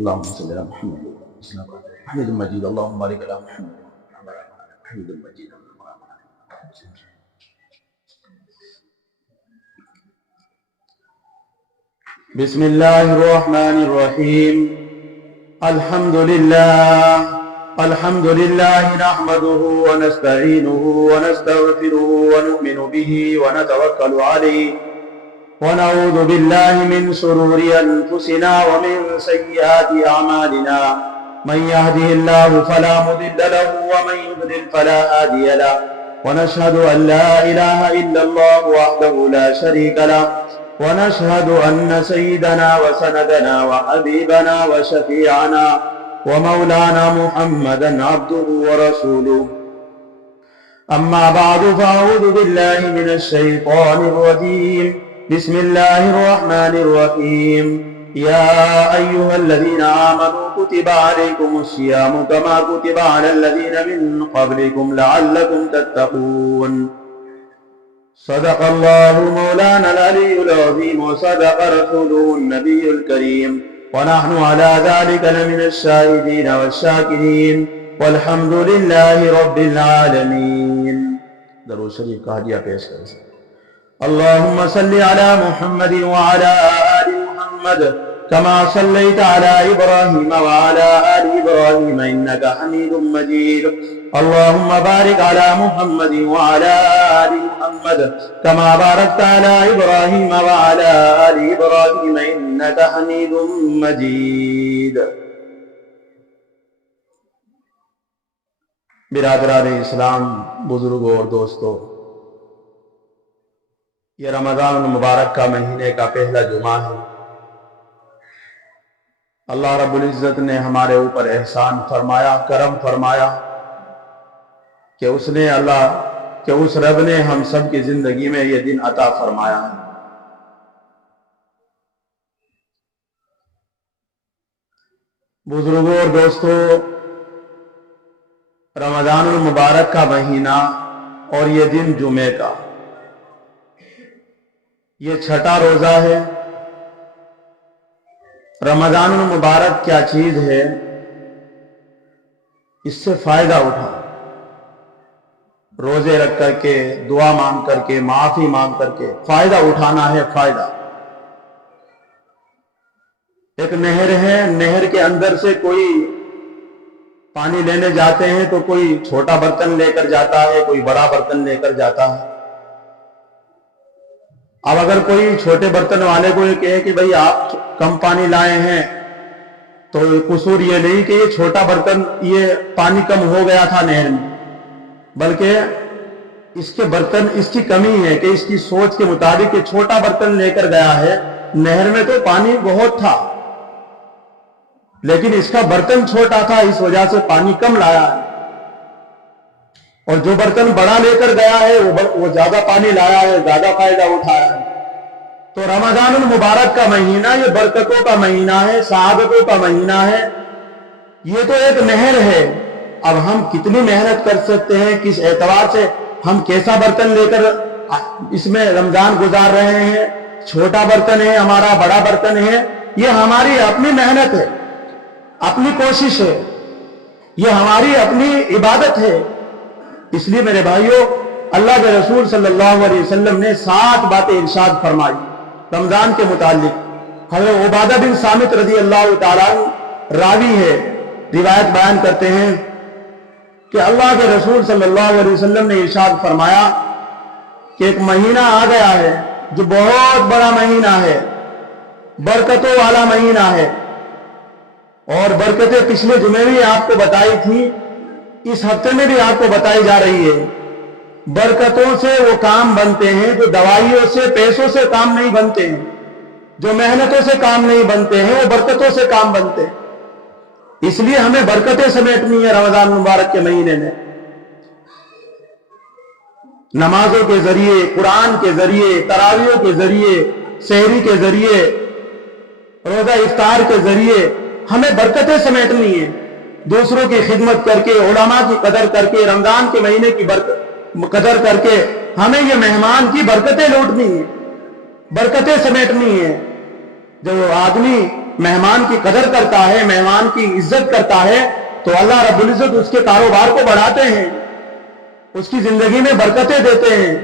اللهم صل على محمد حميد مجيد اللهم بارك على محمد حميد مجيد. بسم الله الرحمن الرحيم. الحمد لله نحمده ونستعينه ونستغفره ونؤمن به ونتوكل عليه ونعوذ بالله من شرور أنفسنا ومن سيئات أعمالنا. من يهده الله فلا مضل له ومن يضلل فلا هادي له. ونشهد أن لا إله إلا الله وحده لا شريك له. ونشهد أن سيدنا وسندنا وحبيبنا وشفيعنا ومولانا محمدا عبده ورسوله. أما بعد فأعوذ بالله من الشيطان الرجيم. بسم الله الرحمن الرحيم. يا أيها الذين آمنوا كتب عليكم الصيام كما كتب على الذين من قبلكم لعلكم تتقون. صدق الله مولانا العلي العظيم وصدق رسوله النبي الكريم ونحن على ذلك لمن الشاهدين والشاكرين والحمد لله رب العالمين. درود شریف کا ہدیہ پیش کریں. اللهم صل على محمد وعلى آل محمد كما صليت على إبراهيم وعلى آل إبراهيم إنك حميد مجيد. اللهم بارك على محمد وعلى آل محمد كما باركت على إبراهيم وعلى آل إبراهيم إنك حميد مجيد. برادران اسلام، بزرگوں اور دوستوں، یہ رمضان المبارک کا مہینے کا پہلا جمعہ ہے. اللہ رب العزت نے ہمارے اوپر احسان فرمایا، کرم فرمایا کہ اس رب نے ہم سب کی زندگی میں یہ دن عطا فرمایا ہے. بزرگوں اور دوستوں، رمضان المبارک کا مہینہ اور یہ دن جمعے کا، یہ چھٹا روزہ ہے. رمضان المبارک کیا چیز ہے، اس سے فائدہ اٹھا. روزے رکھ کر کے، دعا مانگ کر کے، معافی مانگ کر کے فائدہ اٹھانا ہے. فائدہ ایک نہر ہے، نہر کے اندر سے کوئی پانی لینے جاتے ہیں تو کوئی چھوٹا برتن لے کر جاتا ہے، کوئی بڑا برتن لے کر جاتا ہے. اب اگر کوئی چھوٹے برتن والے کو یہ کہے کہ بھئی آپ کم پانی لائے ہیں، تو قصور یہ نہیں کہ یہ چھوٹا برتن، یہ پانی کم ہو گیا تھا نہر میں، بلکہ اس کے برتن، اس کی کمی ہے کہ اس کی سوچ کے مطابق یہ چھوٹا برتن لے کر گیا ہے. نہر میں تو پانی بہت تھا، لیکن اس کا برتن چھوٹا تھا، اس وجہ سے پانی کم لایا ہے. اور جو برتن بڑا لے کر گیا ہے وہ زیادہ پانی لایا ہے، زیادہ فائدہ اٹھایا ہے. تو رمضان المبارک کا مہینہ یہ برکتوں کا مہینہ ہے، سعادتوں کا مہینہ ہے. یہ تو ایک نہر ہے. اب ہم کتنی محنت کر سکتے ہیں، کس اعتبار سے ہم کیسا برتن لے کر اس میں رمضان گزار رہے ہیں. چھوٹا برتن ہے ہمارا، بڑا برتن ہے، یہ ہماری اپنی محنت ہے، اپنی کوشش ہے، یہ ہماری اپنی عبادت ہے. اس لیے میرے بھائیوں، اللہ کے رسول صلی اللہ علیہ وسلم نے 7 باتیں ارشاد فرمائی رمضان کے متعلق. حضرت عبادہ بن صامت رضی اللہ تعالیٰ راوی ہے، روایت بیان کرتے ہیں کہ اللہ کے رسول صلی اللہ علیہ وسلم نے ارشاد فرمایا کہ ایک مہینہ آ گیا ہے جو بہت بڑا مہینہ ہے، برکتوں والا مہینہ ہے. اور برکتیں پچھلے جمعے میں آپ کو بتائی تھی، اس ہفتے میں بھی آپ کو بتائی جا رہی ہے. برکتوں سے وہ کام بنتے ہیں جو دوائیوں سے، پیسوں سے کام نہیں بنتے ہیں، جو محنتوں سے کام نہیں بنتے ہیں، وہ برکتوں سے کام بنتے ہیں. اس لیے ہمیں برکتیں سمیٹنی ہے رمضان مبارک کے مہینے میں. نمازوں کے ذریعے، قرآن کے ذریعے، تراویحوں کے ذریعے، سحری کے ذریعے، روزہ افطار کے ذریعے ہمیں برکتیں سمیٹنی ہے. دوسروں کی خدمت کر کے، علماء کی قدر کر کے، رمضان کے مہینے کی قدر کر کے ہمیں یہ مہمان کی برکتیں لوٹنی ہیں، برکتیں سمیٹنی ہیں. جب آدمی مہمان کی قدر کرتا ہے، مہمان کی عزت کرتا ہے، تو اللہ رب العزت اس کے کاروبار کو بڑھاتے ہیں، اس کی زندگی میں برکتیں دیتے ہیں۔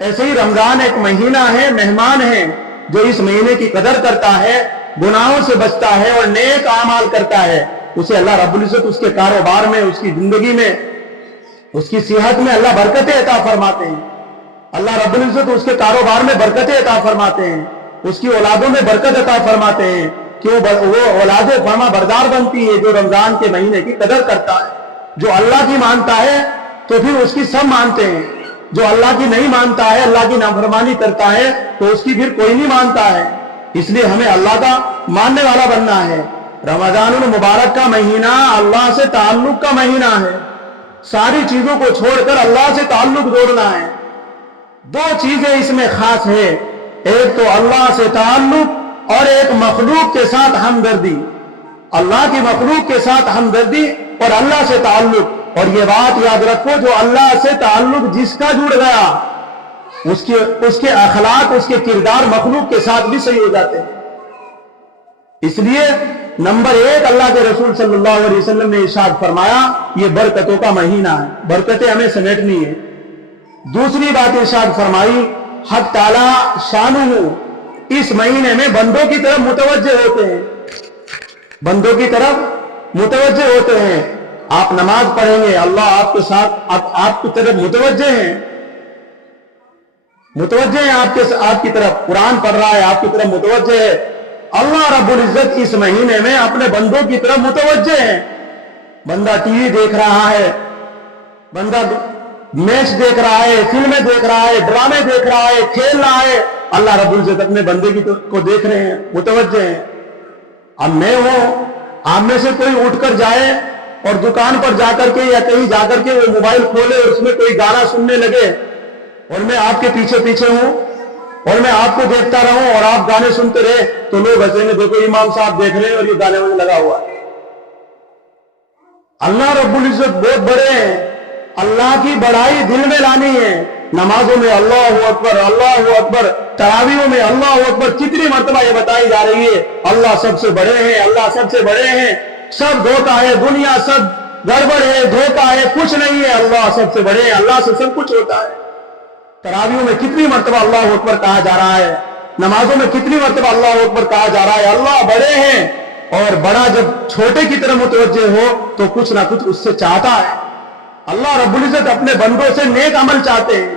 ایسے ہی رمضان ایک مہینہ ہے، مہمان ہے، جو اس مہینے کی قدر کرتا ہے، گناہوں سے بچتا ہے اور نیک اعمال کرتا ہے، اسے اللہ رب العزت اس کے کاروبار میں، اس کی زندگی میں، اس کی صحت میں اللہ برکتیں عطا فرماتے ہیں۔ اللہ رب العزت اس کے کاروبار میں برکتیں عطا فرماتے ہیں، اس کی اولادوں میں برکت عطا فرماتے ہیں کہ وہ اولاد فرما بردار بنتی ہے جو رمضان کے مہینے کی قدر کرتا ہے۔ جو اللہ کی مانتا ہے تو پھر اس کی سب مانتے ہیں، جو اللہ کی نہیں مانتا ہے، اللہ کی نافرمانی کرتا ہے، تو اس کی پھر کوئی نہیں مانتا ہے۔ اس لیے ہمیں اللہ کا ماننے والا بننا ہے۔ رمضان المبارک کا مہینہ اللہ سے تعلق کا مہینہ ہے، ساری چیزوں کو چھوڑ کر اللہ سے تعلق جوڑنا ہے۔ دو چیزیں اس میں خاص ہے، ایک تو اللہ سے تعلق اور ایک مخلوق کے ساتھ ہمدردی۔ اللہ کی مخلوق کے ساتھ ہمدردی اور اللہ سے تعلق۔ اور یہ بات یاد رکھو، جو اللہ سے تعلق جس کا جڑ گیا، اس کے اخلاق، اس کے کردار مخلوق کے ساتھ بھی صحیح ہو جاتے ہیں۔ اس لیے نمبر ایک، اللہ کے رسول صلی اللہ علیہ وسلم نے ارشاد فرمایا یہ برکتوں کا مہینہ ہے، برکتیں ہمیں سمیٹنی ہے۔ دوسری بات ارشاد فرمائی، حق تعالی شانہ اس مہینے میں بندوں کی طرف متوجہ ہوتے ہیں، بندوں کی طرف متوجہ ہوتے ہیں۔ آپ نماز پڑھیں گے، اللہ آپ کے ساتھ، آپ کی طرف متوجہ ہیں، متوجہ ہیں آپ کی طرف۔ قرآن پڑھ رہا ہے، آپ کی طرف متوجہ ہے۔ اللہ رب العزت اس مہینے میں اپنے بندوں کی طرف متوجہ ہیں۔ بندہ ٹی وی دیکھ رہا ہے، بندہ میچ دیکھ رہا ہے، فلمیں دیکھ رہا ہے، ڈرامے دیکھ رہا ہے، کھیل رہا ہے، اللہ رب العزت اپنے بندے کو دیکھ رہے ہیں، متوجہ ہیں۔ اب میں ہوں، آپ میں سے کوئی اٹھ کر جائے اور دکان پر جا کر کے یا کہیں جا کر کے وہ موبائل کھولے اور اس میں کوئی گانا سننے لگے، اور میں آپ کے پیچھے پیچھے ہوں اور میں آپ کو دیکھتا رہوں اور آپ گانے سنتے رہے، تو لوگ ہنسیں گے، دیکھو امام صاحب دیکھ رہے ہیں اور یہ گانے میں لگا ہوا ہے۔ اللہ رب العزت بہت بڑے ہیں، اللہ کی بڑائی دل میں لانی ہے۔ نمازوں میں اللہ اکبر، اللہ اکبر، تراویحوں میں اللہ اکبر، کتنی مرتبہ یہ بتائی جا رہی ہے اللہ سب سے بڑے ہیں، اللہ سب سے بڑے ہیں، سب دھوکہ ہے، دنیا سب گڑبڑ ہے، دھوکہ ہے، کچھ نہیں ہے، اللہ سب سے بڑے ہیں، اللہ سے سب کچھ ہوتا ہے۔ تراویحوں میں کتنی مرتبہ اللہ اکبر کہا جا رہا ہے، نمازوں میں کتنی مرتبہ اللہ اکبر کہا جا رہا ہے، اللہ بڑے ہیں۔ اور بڑا جب چھوٹے کی طرف متوجہ ہو تو کچھ نہ کچھ اس سے چاہتا ہے۔ اللہ رب العزت اپنے بندوں سے نیک عمل چاہتے ہیں،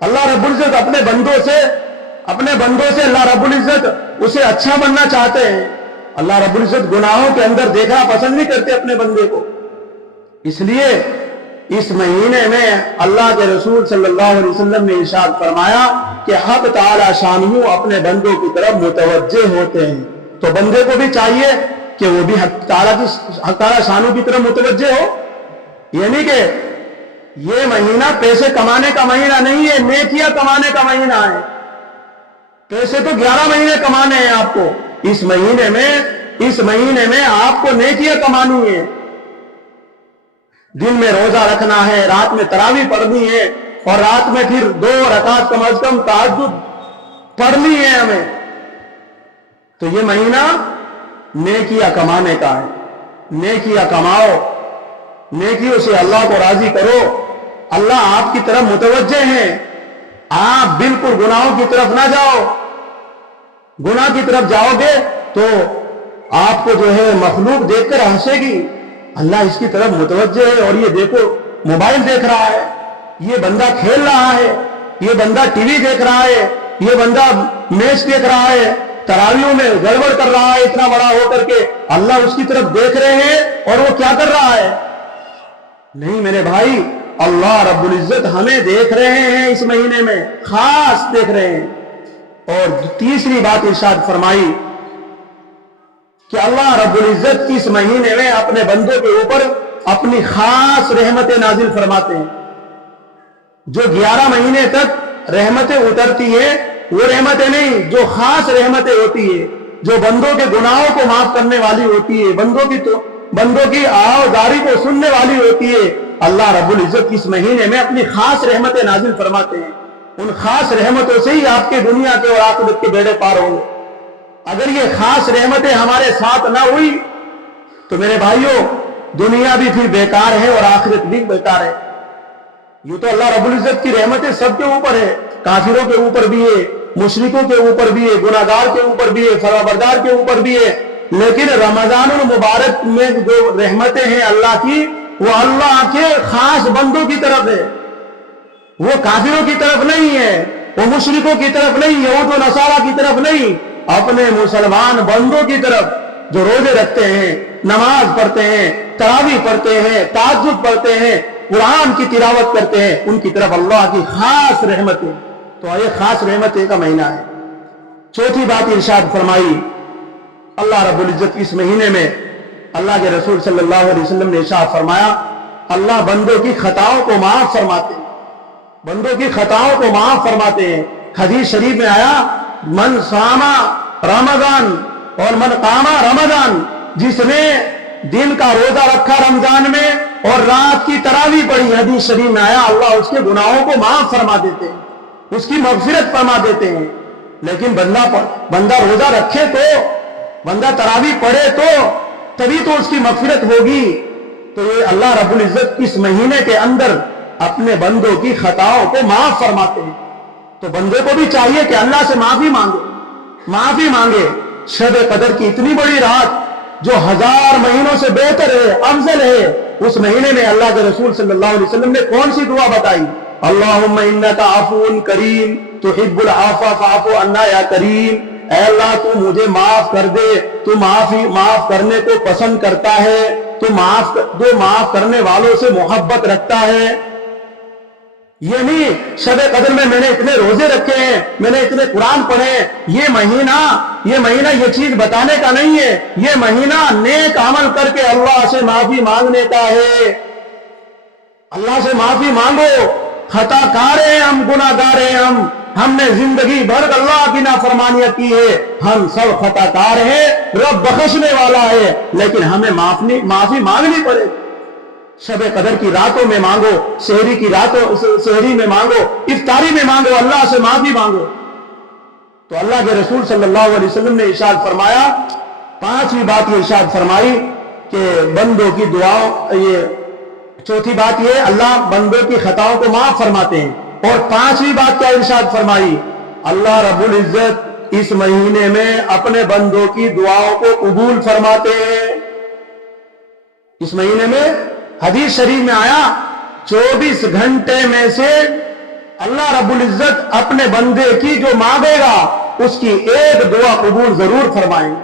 اللہ رب العزت اپنے بندوں سے اللہ رب العزت اسے اچھا بننا چاہتے ہیں۔ اللہ رب العزت گناہوں کے اندر دیکھنا پسند نہیں کرتے اپنے بندے کو۔ اس لیے اس مہینے میں اللہ کے رسول صلی اللہ علیہ وسلم نے ارشاد فرمایا کہ حق تعالی شانہ اپنے بندوں کی طرف متوجہ ہوتے ہیں۔ تو بندے کو بھی چاہیے کہ وہ بھی حق تعالی شانہ کی طرف متوجہ ہو۔ یعنی کہ یہ مہینہ پیسے کمانے کا مہینہ نہیں ہے، نیکیاں کمانے کا مہینہ ہے۔ پیسے تو 11 مہینے کمانے ہیں آپ کو، اس مہینے میں آپ کو نیکیاں کمانی ہے۔ دن میں روزہ رکھنا ہے، رات میں تراویح پڑھنی ہے، اور رات میں پھر 2 رکعت کم از کم تہجد پڑھنی ہے ہمیں۔ تو یہ مہینہ نیکیاں کمانے کا ہے، نیکیاں کماؤ، نیکیوں سے اللہ کو راضی کرو۔ اللہ آپ کی طرف متوجہ ہیں، آپ بالکل گناہوں کی طرف نہ جاؤ۔ گناہ کی طرف جاؤ گے تو آپ کو جو ہے مخلوق دیکھ کر ہنسے گی، اللہ اس کی طرف متوجہ ہے۔ اور یہ دیکھو موبائل دیکھ رہا ہے، یہ بندہ کھیل رہا ہے، یہ بندہ ٹی وی دیکھ رہا ہے، یہ بندہ میچ دیکھ رہا ہے، تراویحوں میں گڑبڑ کر رہا ہے، اتنا بڑا ہو کر کے اللہ اس کی طرف دیکھ رہے ہیں اور وہ کیا کر رہا ہے؟ نہیں میرے بھائی، اللہ رب العزت ہمیں دیکھ رہے ہیں، اس مہینے میں خاص دیکھ رہے ہیں۔ اور تیسری بات ارشاد فرمائی کہ اللہ رب العزت اس مہینے میں اپنے بندوں کے اوپر اپنی خاص رحمتیں نازل فرماتے ہیں۔ جو 11 مہینے تک رحمتیں اترتی ہیں، وہ رحمتیں نہیں، جو خاص رحمتیں ہوتی ہیں، جو بندوں کے گناہوں کو معاف کرنے والی ہوتی ہے، بندوں کی آوازاری کو سننے والی ہوتی ہے، اللہ رب العزت اس مہینے میں اپنی خاص رحمتیں نازل فرماتے ہیں۔ ان خاص رحمتوں سے ہی آپ کے دنیا کے اور آخرت کے بیڑے پار ہوں گے۔ اگر یہ خاص رحمتیں ہمارے ساتھ نہ ہوئی تو میرے بھائیوں دنیا بھی پھر بیکار ہے اور آخرت بھی بیکار ہے۔ یوں تو اللہ رب العزت کی رحمتیں سب کے اوپر ہے، کافروں کے اوپر بھی ہے، مشرکوں کے اوپر بھی ہے، گناہگار کے اوپر بھی ہے، فرمانبردار کے اوپر بھی ہے، لیکن رمضان المبارک میں جو رحمتیں ہیں اللہ کی، وہ اللہ کے خاص بندوں کی طرف ہے، وہ کافروں کی طرف نہیں ہے، وہ مشرکوں کی طرف نہیں، یہود و نصارہ کی طرف نہیں، اپنے مسلمان بندوں کی طرف جو روزے رکھتے ہیں، نماز پڑھتے ہیں، تراویح پڑھتے ہیں، تہجد پڑھتے ہیں، قرآن کی تلاوت کرتے ہیں، ان کی طرف اللہ کی خاص رحمتیں۔ تو یہ خاص رحمتیں کا مہینہ ہے۔ چوتھی بات ارشاد فرمائی اللہ رب العزت اس مہینے میں، اللہ کے رسول صلی اللہ علیہ وسلم نے ارشاد فرمایا اللہ بندوں کی خطاؤں کو معاف فرماتے ہیں، بندوں کی خطاؤں کو معاف فرماتے ہیں۔ حدیث شریف میں آیا من صاما رمضان اور من قاما رمضان، جس نے دن کا روزہ رکھا رمضان میں اور رات کی تراویح پڑھی، حدیث شریف میں آیا اللہ اس کے گناہوں کو معاف فرما دیتے ہیں، اس کی مغفرت فرما دیتے ہیں۔ لیکن بندہ روزہ رکھے تو، بندہ تراویح پڑھے تو تبھی تو اس کی مغفرت ہوگی۔ تو یہ اللہ رب العزت اس مہینے کے اندر اپنے بندوں کی خطاؤں کو معاف فرماتے ہیں۔ تو بندے کو بھی چاہیے کہ اللہ سے معافی مانگے۔ شب قدر کی اتنی بڑی رات جو 1000 مہینوں سے بہتر ہے، افضل ہے، اس مہینے میں اللہ کے رسول صلی اللہ علیہ وسلم نے کون سی دعا بتائی؟ اللہم انکا عفو کریم تحب العفو فاعف عنا یا کریم، اے اللہ تو مجھے معاف کر دے، تو معاف کرنے کو پسند کرتا ہے، تو معاف کرنے والوں سے محبت رکھتا ہے۔ یہ نہیں شب قدر میں نے اتنے روزے رکھے ہیں، میں نے اتنے قرآن پڑھے ہیں، یہ مہینہ یہ چیز بتانے کا نہیں ہے، یہ مہینہ نیک عمل کر کے اللہ سے معافی مانگنے کا ہے۔ اللہ سے معافی مانگو، خطا کار ہیں ہم، گناہ گار ہیں ہم نے زندگی بھر اللہ کی نافرمانیاں کی ہے، ہم سب خطا کار ہیں، رب بخشنے والا ہے، لیکن ہمیں معافی مانگنی پڑے۔ شب قدر کی راتوں میں مانگو، سحری میں مانگو، افطاری میں مانگو، اللہ سے معافی مانگو۔ تو اللہ کے رسول صلی اللہ علیہ وسلم نے ارشاد فرمایا، 5ویں بات یہ ارشاد فرمائی کہ بندوں کی دعاؤں، یہ چوتھی بات یہ اللہ بندوں کی خطاؤں کو معاف فرماتے ہیں، اور 5ویں بات کیا ارشاد فرمائی؟ اللہ رب العزت اس مہینے میں اپنے بندوں کی دعاؤں کو قبول فرماتے ہیں۔ اس مہینے میں حدیث شریف میں آیا 24 گھنٹے میں سے اللہ رب العزت اپنے بندے کی جو مانگے گا اس کی ایک دعا قبول ضرور فرمائیں۔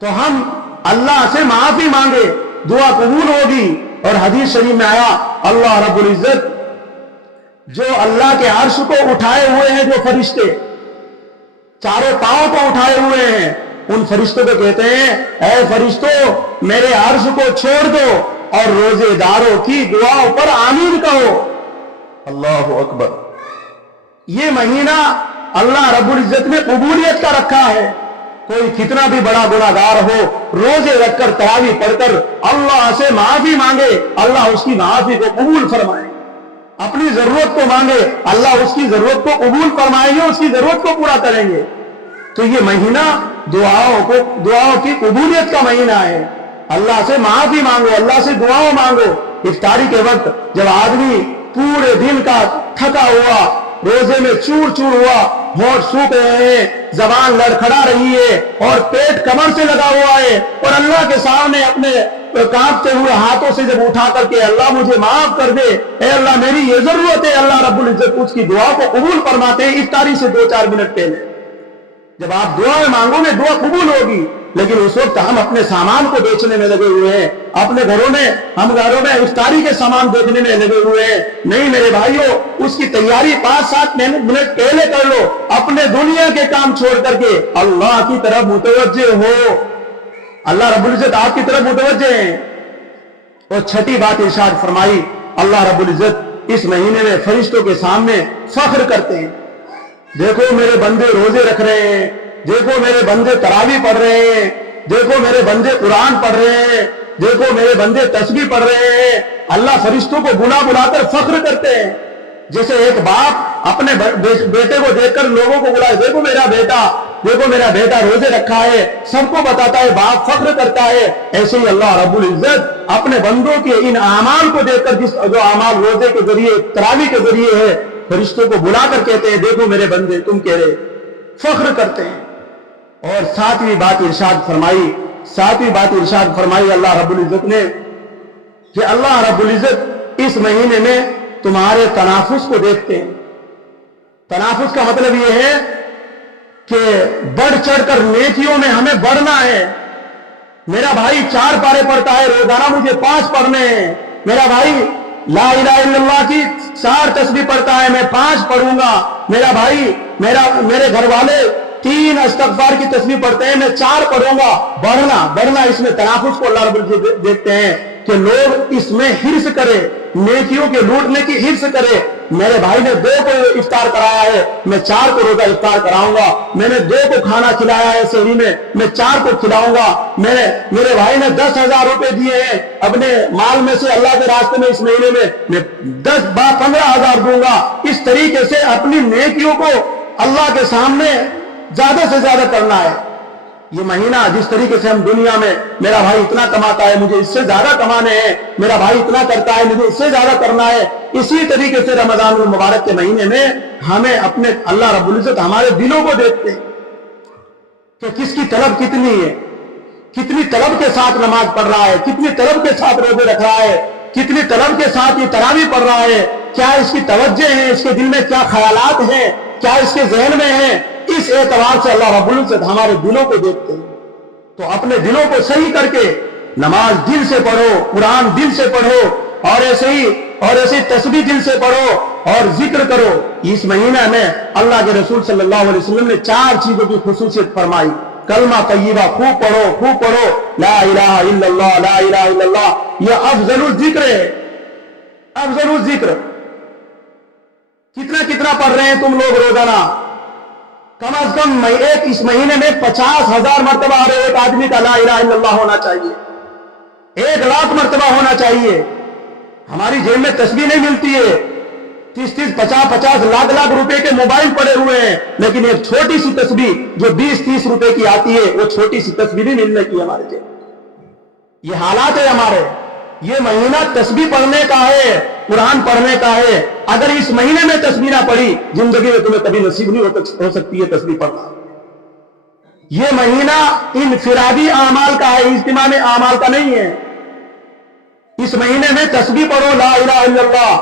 تو ہم اللہ سے معافی مانگے، دعا قبول ہوگی۔ اور حدیث شریف میں آیا اللہ رب العزت جو اللہ کے عرش کو اٹھائے ہوئے ہیں، جو فرشتے چاروں پاؤں کو اٹھائے ہوئے ہیں، ان فرشتوں کو کہتے ہیں اے فرشتوں میرے عرش کو چھوڑ دو اور روزے داروں کی دعاؤں پر آمین کہو۔ اللہ اکبر۔ یہ مہینہ اللہ رب العزت نے قبولیت کا رکھا ہے۔ کوئی کتنا بھی بڑا گناہگار ہو، روزے رکھ کر تراویح پڑھ کر اللہ سے معافی مانگے، اللہ اس کی معافی کو قبول فرمائے۔ اپنی ضرورت کو مانگے، اللہ اس کی ضرورت کو قبول فرمائیں گے، اس کی ضرورت کو پورا کریں گے۔ تو یہ مہینہ دعاؤں کی قبولیت کا مہینہ ہے۔ اللہ سے معافی مانگو، اللہ سے دعاؤں مانگو۔ افطاری کے وقت جب آدمی پورے دن کا تھکا ہوا، روزے میں چور چور ہوا، ہونٹ سوکھ رہے ہیں، زبان لڑکھڑا رہی ہے اور پیٹ کمر سے لگا ہوا ہے، اور اللہ کے سامنے اپنے کانپتے ہوئے ہاتھوں سے جب اٹھا کر کے اللہ مجھے معاف کر دے، اے اللہ میری یہ ضرورت ہے، اللہ رب العزت اس کی دعا کو قبول فرماتے ہیں افطاری سے 2-4 منٹ پہلے۔ جب آپ دعا میں مانگو گے دعا قبول ہوگی، لیکن اس وقت ہم اپنے سامان کو بیچنے میں لگے ہوئے ہیں، اپنے گھروں میں افطاری کے سامان دیکھنے میں لگے ہوئے ہیں۔ نہیں میرے بھائیوں، اس کی تیاری 5-7 منٹ پہلے کر لو، اپنے دنیا کے کام چھوڑ کر کے اللہ کی طرف متوجہ ہو۔ اللہ رب العزت آپ کی طرف متوجہ ہیں۔ اور 6ٹھی بات ارشاد فرمائی اللہ رب العزت اس مہینے میں فرشتوں کے سامنے فخر کرتے ہیں، دیکھو میرے بندے روزے رکھ رہے ہیں، دیکھو میرے بندے تراویح پڑھ رہے ہیں، دیکھو میرے بندے قرآن پڑھ رہے ہیں، دیکھو میرے بندے تسبیح پڑھ رہے ہیں۔ اللہ فرشتوں کو بلا کر فخر کرتے ہیں، جیسے ایک باپ اپنے بیٹے کو دیکھ کر لوگوں کو بلائے، دیکھو میرا بیٹا دیکھو میرا بیٹا روزے رکھا ہے، سب کو بتاتا ہے، باپ فخر کرتا ہے۔ ایسے ہی اللہ رب العزت اپنے بندوں کے ان اعمال کو دیکھ کر، جو اعمال روزے کے ذریعے، تراویح کے ذریعے ہے، فرشتوں کو بلا کر کہتے ہیں دیکھو میرے بندے تم کہہ رہے، فخر کرتے ہیں۔ اور ساتویں بات ارشاد فرمائی اللہ رب العزت نے کہ اللہ رب العزت اس مہینے میں تمہارے تنافس کو دیکھتے ہیں۔ تنافس کا مطلب یہ ہے کہ بڑھ چڑھ کر نیکیوں میں ہمیں بڑھنا ہے۔ میرا بھائی 4 پارے پڑھتا ہے روزانہ، مجھے 5 پڑھنے ہیں۔ میرا بھائی لا الہ الا اللہ کی 4 تسبیح پڑھتا ہے، میں 5 پڑھوں گا۔ میرا بھائی میرے گھر والے 3 استغفار کی تسبیح پڑھتے ہیں، میں 4 پڑھوں گا۔ بڑھنا اس میں تنافس کو اللہ رب العزت دیکھتے ہیں کہ لوگ اس میں حرص کرے، نیکیوں کے لوٹنے کی حرص کرے۔ میرے بھائی نے 2 کو افطار کرایا ہے، میں 4 کو روزہ افطار کراؤں گا۔ میں نے 2 کو کھانا کھلایا ہے سحری میں 4 کو کھلاؤں گا۔ میرے بھائی نے 10,000 روپے دیے ہیں اپنے مال میں سے اللہ کے راستے میں، اس مہینے میں 15,000 دوں گا۔ اس طریقے سے اپنی نیکیوں کو اللہ کے سامنے زیادہ سے زیادہ کرنا ہے۔ یہ مہینہ جس طریقے سے ہم دنیا میں، میرا بھائی اتنا کماتا ہے مجھے اس سے زیادہ کمانے ہیں، میرا بھائی اتنا کرتا ہے مجھے اس سے زیادہ کرنا ہے، اسی طریقے سے رمضان المبارک کے مہینے میں ہمیں اپنے اللہ رب العزت ہمارے دلوں کو دیکھتے ہیں کہ کس کی طلب کتنی ہے، کتنی طلب کے ساتھ نماز پڑھ رہا ہے، کتنی طلب کے ساتھ روزے رکھ رہا ہے، کتنی طلب کے ساتھ یہ تراویح پڑھ رہا ہے، کیا اس کی توجہ ہے، اس کے دل میں کیا خیالات ہیں، کیا اس کے ذہن میں ہیں۔ اس اعتبار سے اللہ رب العزت ہمارے دلوں کو دیکھتے ہیں۔ تو اپنے دلوں کو صحیح کر کے نماز دل سے پڑھو، قرآن دل سے پڑھو، اور ایسے تسبیح دل سے پڑھو اور ذکر کرو۔ اس مہینہ میں اللہ کے رسول صلی اللہ علیہ وسلم نے 4 چیزوں کی خصوصیت فرمائی۔ کلمہ طیبہ خوب پڑھو، لا الہ الا اللہ، لا الہ الا اللہ، یہ افضل الذکر ہے، افضل الذکر۔ کتنا پڑھ رہے ہیں تم لوگ روزانہ؟ کم از کم اس مہینے میں 50,000 مرتبہ ہر ایک آدمی کا لا الہ الا اللہ ہونا چاہیے، 1 لاکھ مرتبہ ہونا چاہیے۔ ہماری جیب میں تسبیح نہیں ملتی ہے، 30 50 لاکھ روپے کے موبائل پڑے ہوئے ہیں، لیکن ایک چھوٹی سی تسبیح جو 20-30 روپے کی آتی ہے، وہ چھوٹی سی تسبیح نہیں ملنے کی ہمارے جیب۔ یہ حالات ہے ہمارے۔ یہ مہینہ تسبیح پڑھنے کا ہے، قرآن پڑھنے کا ہے۔ اگر اس مہینے میں تسبیح نہ پڑھی، زندگی میں تمہیں کبھی نصیب نہیں ہو سکتی ہے تسبیح پڑھنا۔ یہ مہینہ انفرادی اعمال کا ہے، اجتماعی اعمال کا نہیں ہے۔ اس مہینے میں تسبیح پڑھو، لا الہ الا اللہ،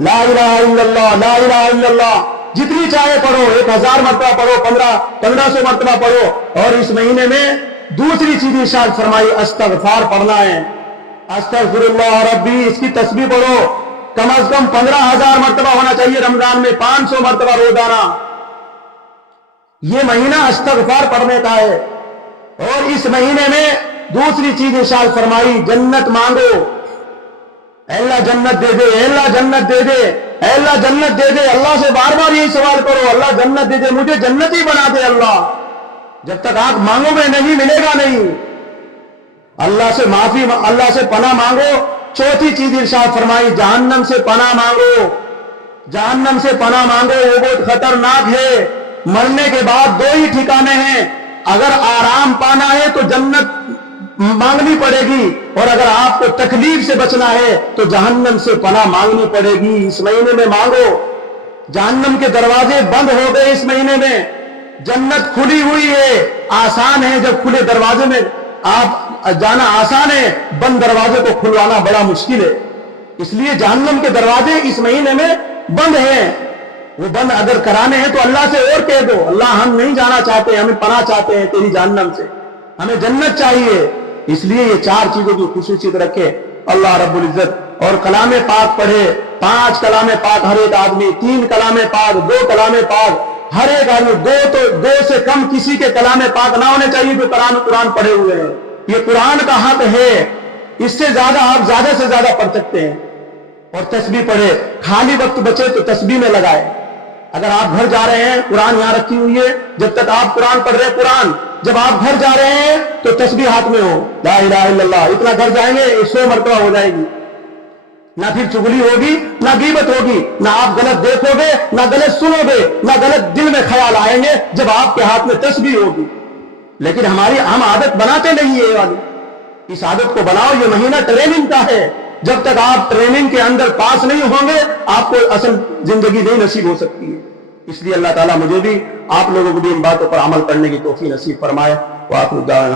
لا الہ الا اللہ، لا الہ الا اللہ، جتنی چاہے پڑھو، 1000 مرتبہ پڑھو، 1500 مرتبہ پڑھو۔ اور اس مہینے میں دوسری چیز ارشاد فرمائی، استغفار پڑھنا ہے۔ استغفر اللہ ربی، اس کی تسبیح پڑھو، کم از کم 15,000 مرتبہ ہونا چاہیے رمضان میں، 500 مرتبہ روزانہ۔ یہ مہینہ استغفار پڑھنے کا ہے۔ اور اس مہینے میں دوسری چیز ارشاد فرمائی، جنت مانگو۔ اے اللہ جنت دے دے، اے اللہ جنت دے دے، اے اللہ جنت دے دے۔ اللہ سے بار بار یہی سوال کرو، اللہ جنت دے دے، مجھے جنتی بنا دے اللہ۔ جب تک آپ مانگو گے نہیں ملے گا نہیں۔ اللہ سے معافی، اللہ سے پناہ مانگو۔ چوتھی چیز ارشاد فرمائی، جہنم سے پناہ مانگو۔ جہنم سے پناہ مانگو، وہ بہت خطرناک ہے۔ مرنے کے بعد 2 ہی ٹھکانے ہیں، اگر آرام پانا ہے تو جنت مانگنی پڑے گی، اور اگر آپ کو تکلیف سے بچنا ہے تو جہنم سے پناہ مانگنی پڑے گی۔ اس مہینے میں مانگو۔ جہنم کے دروازے بند ہو گئے اس مہینے میں، جنت کھلی ہوئی ہے۔ آسان ہے جب کھلے دروازے میں آپ جانا آسان ہے، بند دروازے کو کھلوانا بڑا مشکل ہے۔ اس لیے جہنم کے دروازے اس مہینے میں بند ہیں۔ وہ بند اگر کرانے ہیں تو اللہ سے اور کہہ دو، اللہ ہم نہیں جانا چاہتے، ہمیں پناہ چاہتے ہیں تیری جہنم سے، ہمیں جنت چاہیے۔ اس لیے یہ 4 چیزوں کی خصوصیت رکھے اللہ رب العزت۔ اور کلام پاک پڑھے، 5 کلام پاک ہر ایک آدمی، 3 کلام پاک، 2 کلام پاک ہر ایک آدمی، 2 سے کم کسی کے کلام پاک نہ ہونے چاہیے جو قرآن پڑھے ہوئے ہیں۔ یہ قرآن کا حق ہے، اس سے زیادہ آپ زیادہ سے زیادہ پڑھ سکتے ہیں۔ اور تسبیح پڑھے، خالی وقت بچے تو تسبیح میں لگائے۔ اگر آپ گھر جا رہے ہیں، قرآن یہاں رکھی ہوئی ہے، جب تک آپ قرآن پڑھ رہے ہیں قرآن، جب آپ گھر جا رہے ہیں تو تسبیح ہاتھ میں ہو، لا الہ الا اللہ، اتنا گھر جائیں گے 100 مرتبہ ہو جائے گی۔ نہ پھر چگلی ہوگی، نہ غیبت ہوگی، نہ آپ غلط دیکھو گے، نہ غلط سنو گے، نہ غلط دل میں خیال آئیں گے جب آپ کے ہاتھ میں تسبیح ہوگی۔ لیکن ہم عادت بناتے نہیں یہ والی، اس عادت کو بناؤ، یہ مہینہ ٹریننگ کا ہے، جب تک آپ ٹریننگ کے اندر پاس نہیں ہوں گے آپ کو اصل زندگی نہیں نصیب ہو سکتی ہے۔ اس لیے اللہ تعالیٰ مجھے بھی آپ لوگوں کو بھی ان باتوں پر عمل کرنے کی توفیق نصیب فرمائے۔ وآخر دعوانا